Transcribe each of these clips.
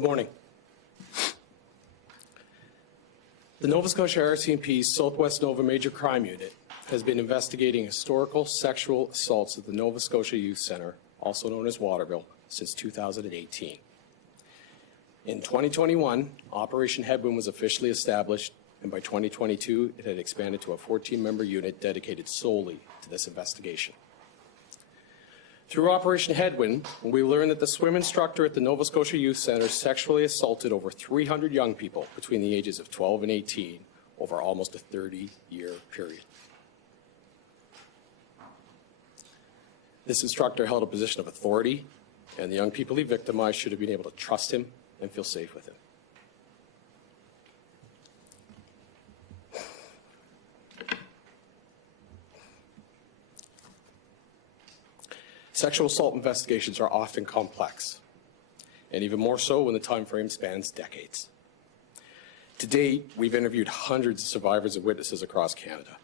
Good morning. The Nova Scotia RCMP's Southwest Nova Major Crime Unit has been investigating historical sexual assaults at the Nova Scotia Youth Centre, also known as Waterville, since 2018. In 2021, Operation Headwind was officially established, and by 2022, it had expanded to a 14-member unit dedicated solely to this investigation. Through Operation Headwind, we learned that the swim instructor at the Nova Scotia Youth Centre sexually assaulted over 300 young people between the ages of 12 and 18 over almost a 30-year period. This instructor held a position of authority, and the young people he victimized should have been able to trust him and feel safe with him. Sexual assault investigations are often complex, and even more so when the time frame spans decades. To date, we've interviewed hundreds of survivors and witnesses across Canada.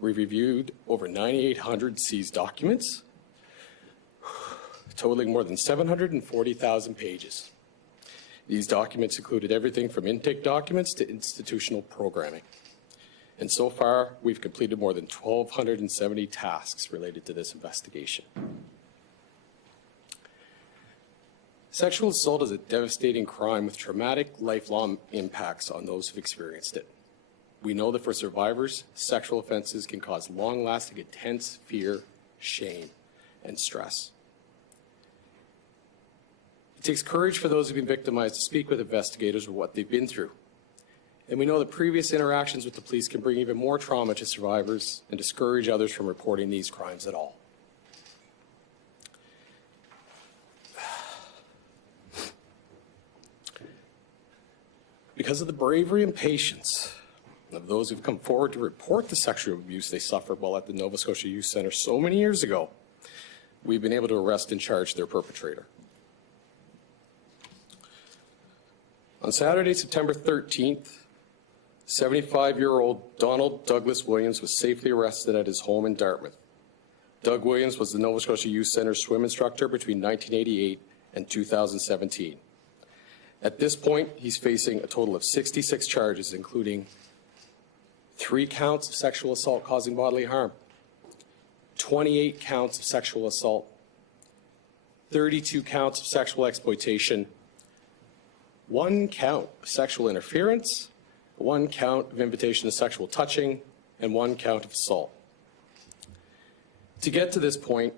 We've reviewed over 9,800 seized documents, totaling more than 740,000 pages. These documents included everything from intake documents to institutional programming. And so far, we've completed more than 1,270 tasks related to this investigation. Sexual assault is a devastating crime with traumatic, lifelong impacts on those who've experienced it. We know that for survivors, sexual offenses can cause long-lasting, intense fear, shame, and stress. It takes courage for those who've been victimized to speak with investigators of what they've been through. And we know that previous interactions with the police can bring even more trauma to survivors and discourage others from reporting these crimes at all. Because of the bravery and patience of those who've come forward to report the sexual abuse they suffered while at the Nova Scotia Youth Centre so many years ago, we've been able to arrest and charge their perpetrator. On Saturday, September 13th, 75-year-old Donald Douglas Williams was safely arrested at his home in Dartmouth. Doug Williams was the Nova Scotia Youth Centre swim instructor between 1988 and 2017. At this point, he's facing a total of 66 charges, including 3 counts of sexual assault causing bodily harm, 28 counts of sexual assault, 32 counts of sexual exploitation, 1 count of sexual interference, 1 count of invitation to sexual touching, and 1 count of assault. To get to this point,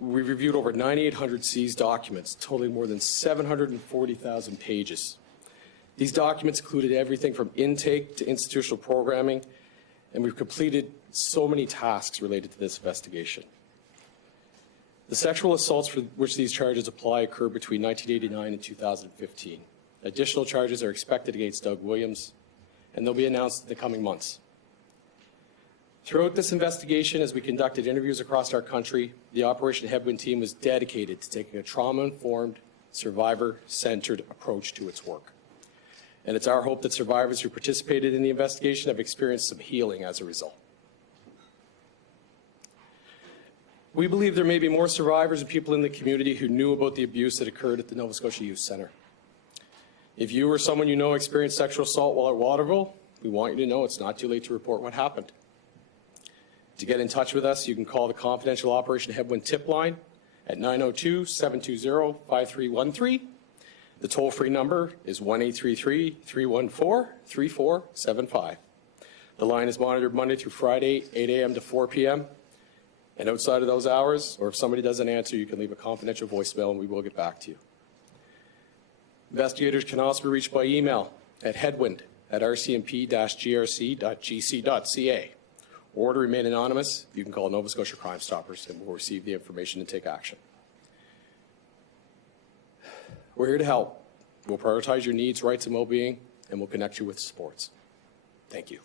we reviewed over 9,800 seized documents, totaling more than 740,000 pages. These documents included everything from intake to institutional programming, and we've completed so many tasks related to this investigation. The sexual assaults for which these charges apply occurred between 1989 and 2015. Additional charges are expected against Doug Williams, and they'll be announced in the coming months. Throughout this investigation, as we conducted interviews across our country, the Operation Headwind team was dedicated to taking a trauma-informed, survivor-centered approach to its work. And it's our hope that survivors who participated in the investigation have experienced some healing as a result. We believe there may be more survivors and people in the community who knew about the abuse that occurred at the Nova Scotia Youth Centre. If you or someone you know experienced sexual assault while at Waterville, we want you to know it's not too late to report what happened. To get in touch with us, you can call the confidential Operation Headwind tip line at 902-720-5313. The toll-free number is 1-833-314-3475. The line is monitored Monday through Friday, 8 a.m. to 4 p.m. And outside of those hours, or if somebody doesn't answer, you can leave a confidential voicemail and we will get back to you. Investigators can also be reached by email at headwind@rcmp-grc.gc.ca. Or to remain anonymous, you can call Nova Scotia Crime Stoppers and we'll receive the information and take action. We're here to help. We'll prioritize your needs, rights, and well-being, and we'll connect you with supports. Thank you.